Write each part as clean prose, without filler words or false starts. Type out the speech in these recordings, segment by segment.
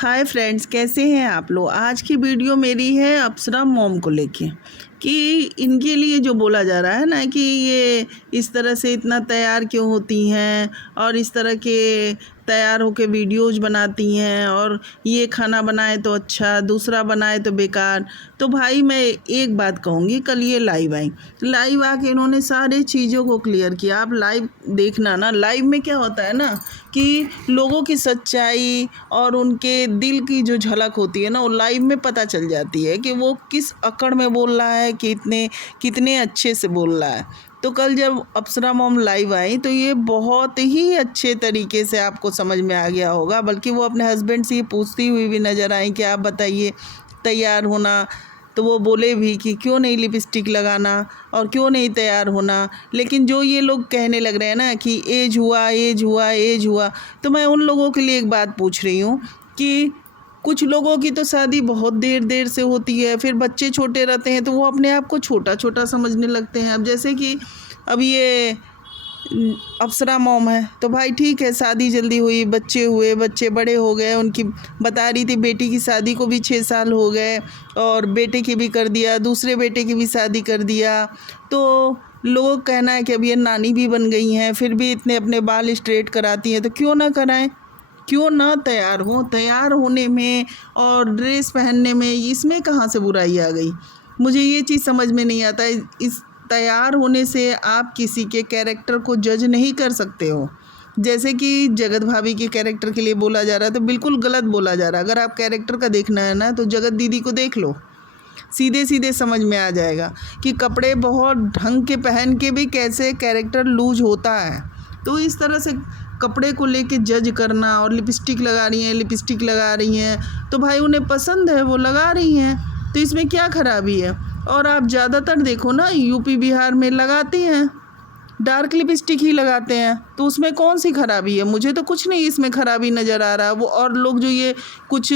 Hi friends, कैसे हैं आप लोग। आज की वीडियो मेरी है अप्सरा मॉम को लेके कि इनके लिए जो बोला जा रहा है ना कि ये इस तरह से इतना तैयार क्यों होती हैं और इस तरह के तैयार होके वीडियोज बनाती हैं और ये खाना बनाए तो अच्छा, दूसरा बनाए तो बेकार। तो भाई मैं एक बात कहूँगी, कल ये लाइव आके इन्होंने सारे चीज़ों को क्लियर किया। आप लाइव देखना ना, लाइव में क्या होता है ना कि लोगों की सच्चाई और उनके दिल की जो झलक होती है ना, वो लाइव में पता चल जाती है कि वो किस अकड़ में बोल रहा है, कितने अच्छे से बोल रहा है। तो कल जब अप्सरा मॉम लाइव आई तो ये बहुत ही अच्छे तरीके से आपको समझ में आ गया होगा। बल्कि वो अपने हस्बैंड से ये पूछती हुई भी नज़र आई कि आप बताइए तैयार होना, तो वो बोले भी कि क्यों नहीं लिपस्टिक लगाना और क्यों नहीं तैयार होना। लेकिन जो ये लोग कहने लग रहे हैं ना कि एज हुआ, तो मैं उन लोगों के लिए एक बात पूछ रही हूँ कि कुछ लोगों की तो शादी बहुत देर से होती है, फिर बच्चे छोटे रहते हैं तो वो अपने आप को छोटा समझने लगते हैं। अब जैसे कि अब ये अप्सरा मॉम है तो भाई ठीक है, शादी जल्दी हुई, बच्चे हुए, बच्चे बड़े हो गए। उनकी बता रही थी बेटी की शादी को भी 6 साल हो गए और बेटे की भी कर दिया, दूसरे बेटे की भी शादी कर दिया। तो लोगों का कहना है कि अब ये नानी भी बन गई हैं, फिर भी इतने अपने बाल स्ट्रेट कराती हैं, तो क्यों ना कराएं, क्यों ना तैयार हों। तैयार होने में और ड्रेस पहनने में इसमें कहाँ से बुराई आ गई। मुझे ये चीज़ समझ में नहीं आता है। इस तैयार होने से आप किसी के कैरेक्टर को जज नहीं कर सकते हो। जैसे कि जगत भाभी के कैरेक्टर के लिए बोला जा रहा है तो बिल्कुल गलत बोला जा रहा है। अगर आप कैरेक्टर का देखना है ना तो जगत दीदी को देख लो, सीधे समझ में आ जाएगा कि कपड़े बहुत ढंग के पहन के भी कैसे कैरेक्टर लूज होता है। तो इस तरह से कपड़े को लेके जज करना, और लिपस्टिक लगा रही हैं तो भाई उन्हें पसंद है वो लगा रही हैं, तो इसमें क्या खराबी है। और आप ज़्यादातर देखो ना यूपी बिहार में लगाते हैं, डार्क लिपस्टिक ही लगाते हैं, तो उसमें कौन सी खराबी है। मुझे तो कुछ नहीं इसमें खराबी नज़र आ रहा। वो और लोग जो ये कुछ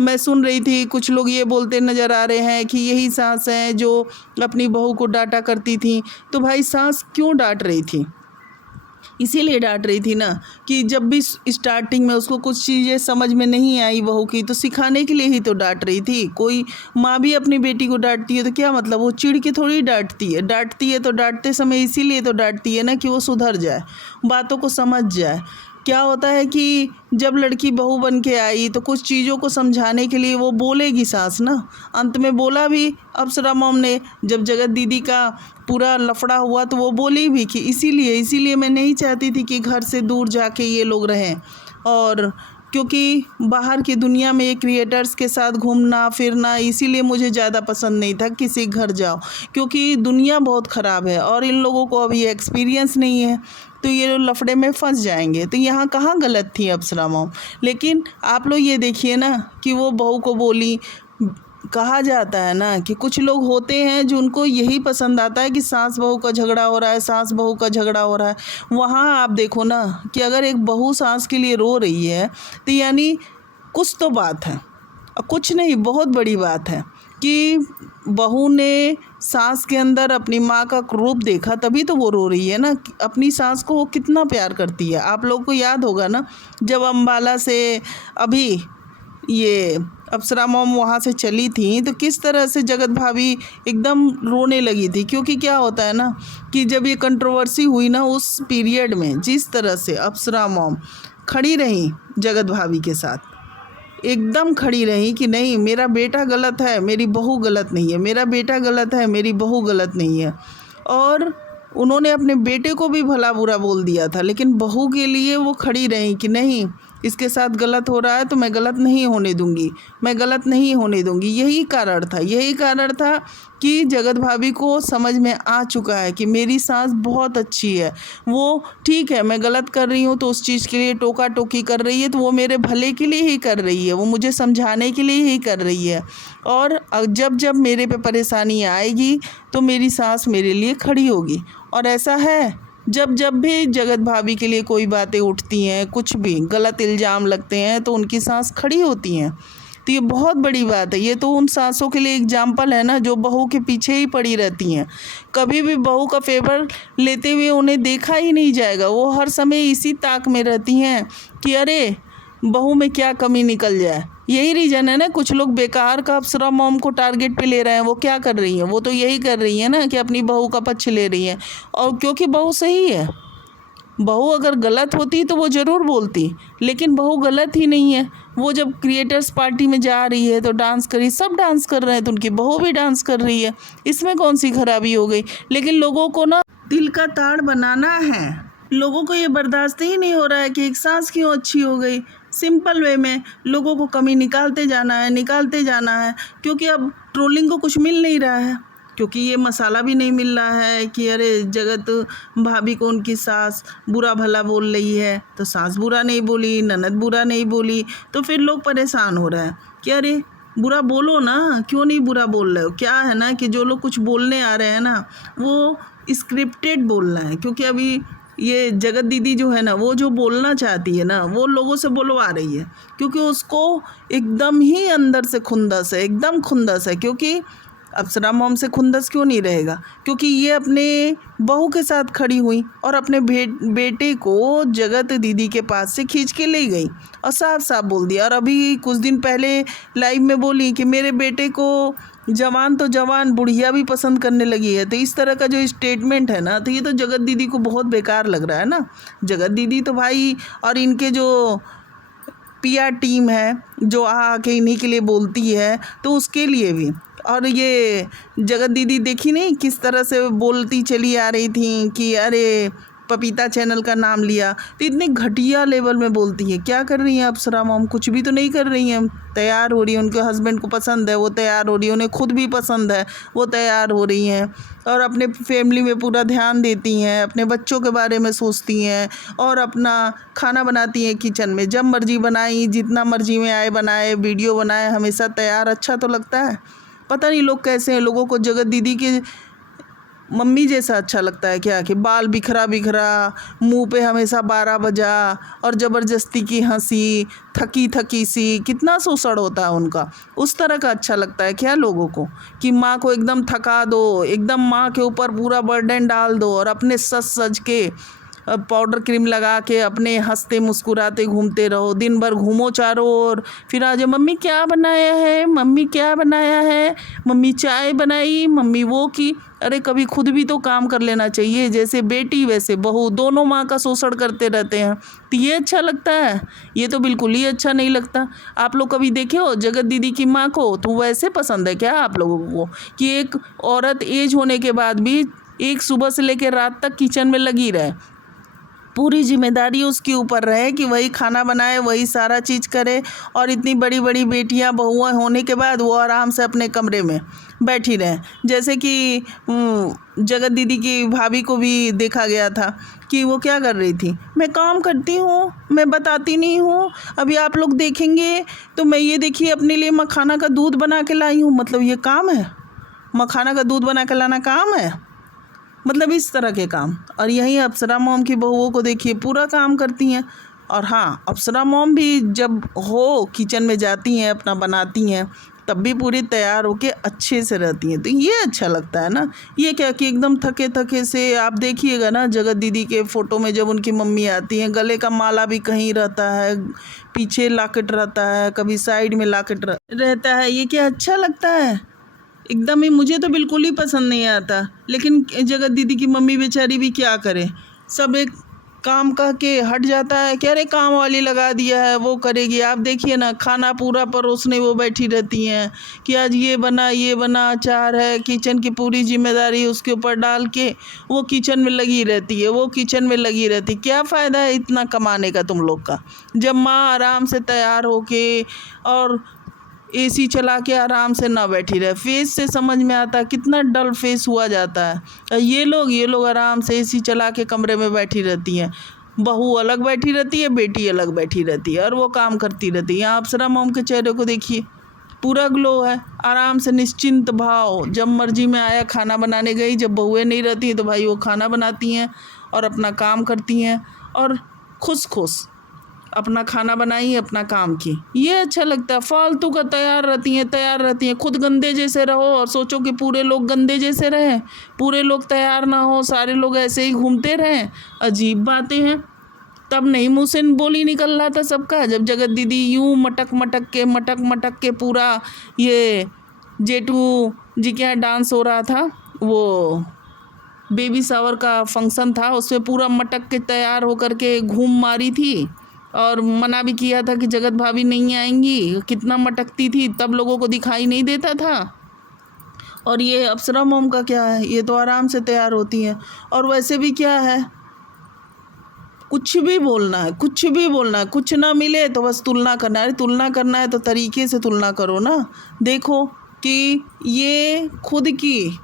मैं सुन रही थी, कुछ लोग ये बोलते नज़र आ रहे हैं कि यही सास हैं जो अपनी बहू को डांटा करती थी। तो भाई सास क्यों डांट रही थी, इसीलिए डांट रही थी ना कि जब भी स्टार्टिंग में उसको कुछ चीज़ें समझ में नहीं आई बहू की, तो सिखाने के लिए ही तो डांट रही थी। कोई माँ भी अपनी बेटी को डांटती है तो क्या मतलब, वो चिढ़ के थोड़ी डांटती है तो डांटते समय इसीलिए तो डांटती है ना कि वो सुधर जाए, बातों को समझ जाए। क्या होता है कि जब लड़की बहू बन के आई तो कुछ चीज़ों को समझाने के लिए वो बोलेगी सास ना। अंत में बोला भी अप्सरा मॉम ने, जब जगत दीदी का पूरा लफड़ा हुआ तो वो बोली भी कि इसीलिए मैं नहीं चाहती थी कि घर से दूर जाके ये लोग रहें। और क्योंकि बाहर की दुनिया में ये क्रिएटर्स के साथ घूमना फिरना, इसीलिए मुझे ज़्यादा पसंद नहीं था किसी घर जाओ, क्योंकि दुनिया बहुत ख़राब है और इन लोगों को अभी एक्सपीरियंस नहीं है तो ये लोग लफड़े में फंस जाएंगे। तो यहाँ कहाँ गलत थी अप्सरा मॉम। लेकिन आप लोग ये देखिए ना कि वो बहू को बोली, कहा जाता है ना कि कुछ लोग होते हैं जो उनको यही पसंद आता है कि सास बहू का झगड़ा हो रहा है, वहाँ आप देखो ना कि अगर एक बहू सास के लिए रो रही है तो यानी कुछ तो बात है, और कुछ नहीं बहुत बड़ी बात है कि बहू ने सास के अंदर अपनी माँ का रूप देखा, तभी तो वो रो रही है ना। अपनी सास को वो कितना प्यार करती है। आप लोग को याद होगा ना जब अम्बाला से अभी ये अप्सरा मॉम वहाँ से चली थी तो किस तरह से जगत भाभी एकदम रोने लगी थी। क्योंकि क्या होता है ना कि जब ये कंट्रोवर्सी हुई ना उस पीरियड में, जिस तरह से अप्सरा मॉम खड़ी रही जगत भाभी के साथ, एकदम खड़ी रही कि नहीं मेरा बेटा गलत है, मेरी बहू गलत नहीं है, मेरा बेटा गलत है, मेरी बहू गलत नहीं है। और उन्होंने अपने बेटे को भी भला बुरा बोल दिया था, लेकिन बहू के लिए वो खड़ी रही कि नहीं इसके साथ गलत हो रहा है तो मैं गलत नहीं होने दूंगी। यही कारण था कि जगत भाभी को समझ में आ चुका है कि मेरी सास बहुत अच्छी है। वो ठीक है मैं गलत कर रही हूँ तो उस चीज़ के लिए टोका टोकी कर रही है, तो वो मेरे भले के लिए ही कर रही है, वो मुझे समझाने के लिए ही कर रही है। और जब मेरे पे परेशानी आएगी तो मेरी सास मेरे लिए खड़ी होगी। और ऐसा है जब भी जगत भाभी के लिए कोई बातें उठती हैं, कुछ भी गलत इल्ज़ाम लगते हैं तो उनकी सास खड़ी होती हैं। तो ये बहुत बड़ी बात है। ये तो उन सासों के लिए एग्जाम्पल है ना जो बहू के पीछे ही पड़ी रहती हैं। कभी भी बहू का फेवर लेते हुए उन्हें देखा ही नहीं जाएगा। वो हर समय इसी ताक में रहती हैं कि अरे बहू में क्या कमी निकल जाए, यही रीज़न है ना, कुछ लोग बेकार का अप्सरा मॉम को टारगेट पे ले रहे हैं। वो क्या कर रही हैं, वो तो यही कर रही है ना कि अपनी बहू का पक्ष ले रही है, और क्योंकि बहू सही है। बहू अगर गलत होती तो वो ज़रूर बोलती, लेकिन बहू गलत ही नहीं है। वो जब क्रिएटर्स पार्टी में जा रही है तो डांस करी, सब डांस कर रहे हैं तो उनकी बहू भी डांस कर रही है, इसमें कौन सी खराबी हो गई। लेकिन लोगों को ना दिल का ताड़ बनाना है, लोगों को ये बर्दाश्त ही नहीं हो रहा है कि एक सांस क्यों अच्छी हो गई। सिंपल वे में लोगों को कमी निकालते जाना है, निकालते जाना है, क्योंकि अब ट्रोलिंग को कुछ मिल नहीं रहा है, क्योंकि ये मसाला भी नहीं मिल रहा है कि अरे जगत भाभी को उनकी सास बुरा भला बोल रही है, तो सास बुरा नहीं बोली, ननद बुरा नहीं बोली, तो फिर लोग परेशान हो रहे हैं कि अरे बुरा बोलो ना, क्यों नहीं बुरा बोल रहे हो। क्या है ना कि जो लोग कुछ बोलने आ रहे हैं ना, वो स्क्रिप्टेड बोलना है, क्योंकि अभी ये जगत दीदी जो है ना, वो जो बोलना चाहती है ना, वो लोगों से बोलवा रही है, क्योंकि उसको एकदम ही अंदर से खुंदस है, एकदम खुंदस है। क्योंकि अप्सरा मॉम से खुंदस क्यों नहीं रहेगा, क्योंकि ये अपने बहू के साथ खड़ी हुई और अपने बेटे को जगत दीदी के पास से खींच के ले गई और साफ साफ बोल दिया। और अभी कुछ दिन पहले लाइव में बोली कि मेरे बेटे को जवान तो जवान बुढ़िया भी पसंद करने लगी है। तो इस तरह का जो स्टेटमेंट है ना, तो ये तो जगत दीदी को बहुत बेकार लग रहा है ना। जगत दीदी तो भाई, और इनके जो पीआर टीम है जो आके इन्हीं के लिए बोलती है, तो उसके लिए भी। और ये जगत दीदी देखी नहीं किस तरह से बोलती चली आ रही थी कि अरे पपीता चैनल का नाम लिया, तो इतने घटिया लेवल में बोलती है। क्या कर रही हैं अप्सरा मॉम, कुछ भी तो नहीं कर रही हैं। तैयार हो रही है, उनके हस्बैंड को पसंद है वो तैयार हो रही है, उन्हें खुद भी पसंद है वो तैयार हो रही हैं, और अपने फैमिली में पूरा ध्यान देती हैं, अपने बच्चों के बारे में सोचती हैं, और अपना खाना बनाती हैं किचन में, जब मर्जी बनाई, जितना मर्जी में आए बनाए, वीडियो बनाए, हमेशा तैयार। अच्छा तो लगता है। पता नहीं लोग कैसे हैं, लोगों को जगत दीदी के मम्मी जैसा अच्छा लगता है क्या, कि बाल बिखरा बिखरा, मुंह पे हमेशा 12 बजा, और ज़बरदस्ती की हंसी, थकी थकी सी, कितना सोसड़ होता है उनका, उस तरह का अच्छा लगता है क्या लोगों को, कि माँ को एकदम थका दो, एकदम माँ के ऊपर पूरा बर्डन डाल दो, और अपने सज सज के पाउडर क्रीम लगा के अपने हंसते मुस्कुराते घूमते रहो, दिन भर घूमो चारों ओर, फिर आज मम्मी क्या बनाया है, मम्मी क्या बनाया है, मम्मी चाय बनाई, मम्मी वो की। अरे कभी खुद भी तो काम कर लेना चाहिए, जैसे बेटी वैसे बहू, दोनों माँ का शोषण करते रहते हैं। तो ये अच्छा लगता है? ये तो बिल्कुल ही अच्छा नहीं लगता। आप लोग कभी देखे हो जगत दीदी की माँ को? तो वैसे पसंद है क्या आप लोगों को कि एक औरत एज होने के बाद भी एक सुबह से लेकर रात तक किचन में लगी रहे, पूरी जिम्मेदारी उसके ऊपर रहे कि वही खाना बनाए, वही सारा चीज़ करे, और इतनी बड़ी बड़ी बेटियां बहुएं होने के बाद वो आराम से अपने कमरे में बैठी रहें। जैसे कि जगत दीदी की भाभी को भी देखा गया था कि वो क्या कर रही थी, मैं काम करती हूँ, मैं बताती नहीं हूँ। अभी आप लोग देखेंगे तो मैं ये देखिए अपने लिए मखाना का दूध बना के लाई हूँ, मतलब ये काम है? मखाना का दूध बना के लाना काम है? मतलब इस तरह के काम। और यही अप्सरा मॉम की बहुओं को देखिए, पूरा काम करती हैं। और हाँ, अप्सरा मॉम भी जब हो किचन में जाती हैं, अपना बनाती हैं, तब भी पूरी तैयार होके अच्छे से रहती हैं, तो ये अच्छा लगता है ना। ये क्या कि एकदम थके थके से, आप देखिएगा ना जगत दीदी के फ़ोटो में जब उनकी मम्मी आती हैं, गले का माला भी कहीं रहता है, पीछे लॉकेट रहता है, कभी साइड में लॉकेट रहता है। ये क्या अच्छा लगता है? एकदम ही मुझे तो बिल्कुल ही पसंद नहीं आता। लेकिन जगत दीदी की मम्मी बेचारी भी क्या करे, सब एक काम कह के हट जाता है कि अरे काम वाली लगा दिया है वो करेगी। आप देखिए ना, खाना पूरा परोसने वो बैठी रहती हैं कि आज ये बना, ये बना, अचार है, किचन की पूरी जिम्मेदारी उसके ऊपर डाल के वो किचन में लगी रहती है, वो किचन में लगी रहती। क्या फ़ायदा है इतना कमाने का तुम लोग का, जब माँ आराम से तैयार होके और एसी चला के आराम से ना बैठी रहे। फेस से समझ में आता है कितना डल फेस हुआ जाता है। ये लोग आराम से एसी चला के कमरे में बैठी रहती हैं, बहू अलग बैठी रहती है, बेटी अलग बैठी रहती है, और वो काम करती रहती है। यहाँ अप्सरा मॉम के चेहरे को देखिए, पूरा ग्लो है, आराम से निश्चिंत भाव, जब मर्जी में आया खाना बनाने गई, जब बहुएं नहीं रहती हैं तो भाई वो खाना बनाती हैं और अपना काम करती हैं, और खुश खुश अपना खाना बनाई, अपना काम की। ये अच्छा लगता है। फालतू का तैयार रहती हैं, खुद गंदे जैसे रहो और सोचो कि पूरे लोग गंदे जैसे रहें, पूरे लोग तैयार ना हो, सारे लोग ऐसे ही घूमते रहें। अजीब बातें हैं। तब नहीं मुँह से बोली निकल रहा था सबका, जब जगत दीदी यूं मटक मटक के पूरा ये जेठू जी के यहाँ डांस हो रहा था, वो बेबी शावर का फंक्शन था, उसमें पूरा मटक के तैयार होकर के घूम मारी थी और मना भी किया था कि जगत भाभी नहीं आएंगी, कितना मटकती थी, तब लोगों को दिखाई नहीं देता था। और ये अप्सरा मोम का क्या है, ये तो आराम से तैयार होती हैं। और वैसे भी क्या है, कुछ भी बोलना है, कुछ भी बोलना है, कुछ ना मिले तो बस तुलना करना है। तुलना करना है तो तरीके से तुलना करो ना। देखो कि ये खुद की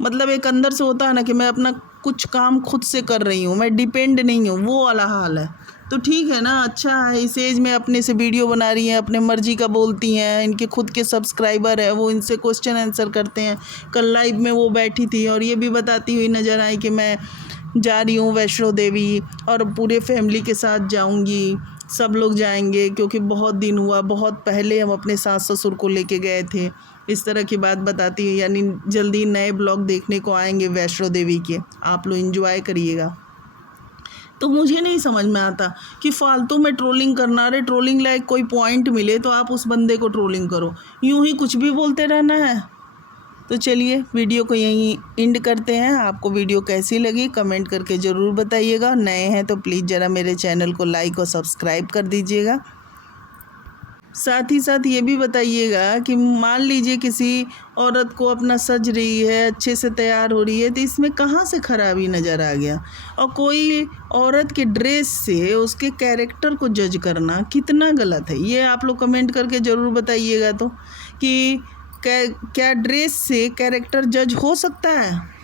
मतलब एक अंदर से होता है ना कि मैं अपना कुछ काम खुद से कर रही हूँ, मैं डिपेंड नहीं हूँ, वो वाला हाल है। तो ठीक है ना, अच्छा है, इस एज में अपने से वीडियो बना रही हैं, अपने मर्जी का बोलती हैं, इनके खुद के सब्सक्राइबर है, वो इनसे क्वेश्चन आंसर करते हैं। कल लाइव में वो बैठी थी और ये भी बताती हुई नज़र आई कि मैं जा रही हूँ वैष्णो देवी और पूरे फैमिली के साथ जाऊँगी, सब लोग जाएंगे क्योंकि बहुत दिन हुआ, बहुत पहले हम अपने सास ससुर को लेके गए थे। इस तरह की बात बताती है, यानी जल्दी नए ब्लॉग देखने को आएंगे वैष्णो देवी के, आप लोग एंजॉय करिएगा। तो मुझे नहीं समझ में आता कि फालतू में ट्रोलिंग करना, अरे ट्रोलिंग लायक कोई पॉइंट मिले तो आप उस बंदे को ट्रोलिंग करो, यूं ही कुछ भी बोलते रहना है। तो चलिए वीडियो को यहीं एंड करते हैं। आपको वीडियो कैसी लगी कमेंट करके ज़रूर बताइएगा। नए हैं तो प्लीज़ ज़रा मेरे चैनल को लाइक और सब्सक्राइब कर दीजिएगा। साथ ही साथ ये भी बताइएगा कि मान लीजिए किसी औरत को अपना सज रही है, अच्छे से तैयार हो रही है, तो इसमें कहाँ से खराबी नज़र आ गया। और कोई औरत के ड्रेस से उसके कैरेक्टर को जज करना कितना गलत है, ये आप लोग कमेंट करके ज़रूर बताइएगा। तो कि क्या ड्रेस से कैरेक्टर जज हो सकता है?